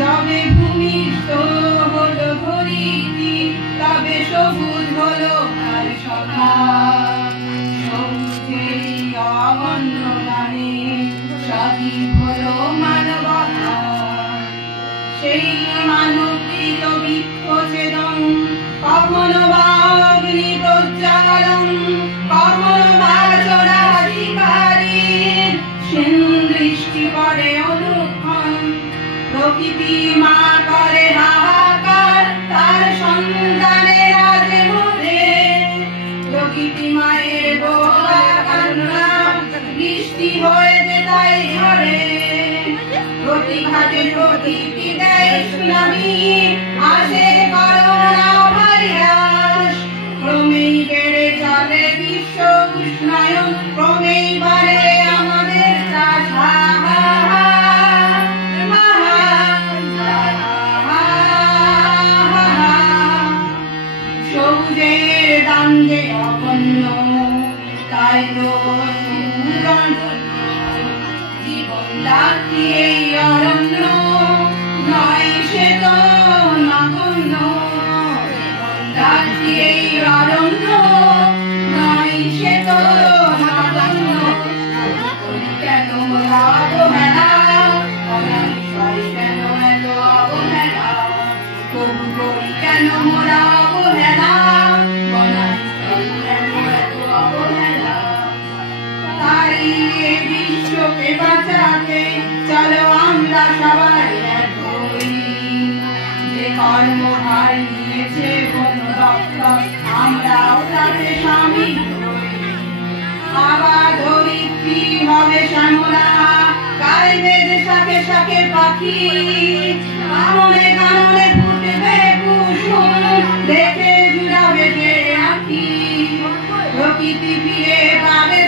যবে ভূমিষ্ঠ হলো ধরিত্রী তবে সবুজ হলো তার সখা সবুজের অগণ্য গানে সজীব হলো মানবতা সেই মানবকৃত বৃক্ষ ছেদন কখনো বা অগ্নি প্রজ্বালন কখনো বা চোরাশিকারীর দৃষ্টি পড়ে অনুক্ষণ প্রকৃতি মা করে হাহাকার তার সন্তানের রাজে মধ্যে প্রকৃতি মায়ের দোয়া কান্না বৃষ্টি হয়েছে তাই ঝরে প্রতিঘাতে প্রকৃতি দেয় সুনামি আসে করোনা ভাইরাস ক্রমেই বেড়ে চলে বিশ্ব উষ্ণায়ন ক্রমেই বাড়ে আমাদের চাষ সবুজের দাম যে অগণ্য তাই তো জীবন দাত্রী এই অরণ্য নয় সে তো নগণ্য জীবন দাত্রী এই অরণ্য নয় সে তো নগণ্য কেন অবহেলা অনামিশয় কেন এত অবহেলা তবু করি কেন মোরা অবহেলা তাই বিশ্বকে বাঁচাতে চলো আমরা সবাই এক হই যে কর্মভার নিয়েছে বন দপ্তর আমরাও তাতে সামিল হই আবার ধরিত্রী হবে শ্যামলা গাইবে যে শাখে শাখে পাখি আমনে গাননে ফুটবে কুসুম দেখে জুড়াবে যে আঁখি প্রকৃতি ফিরে পাবে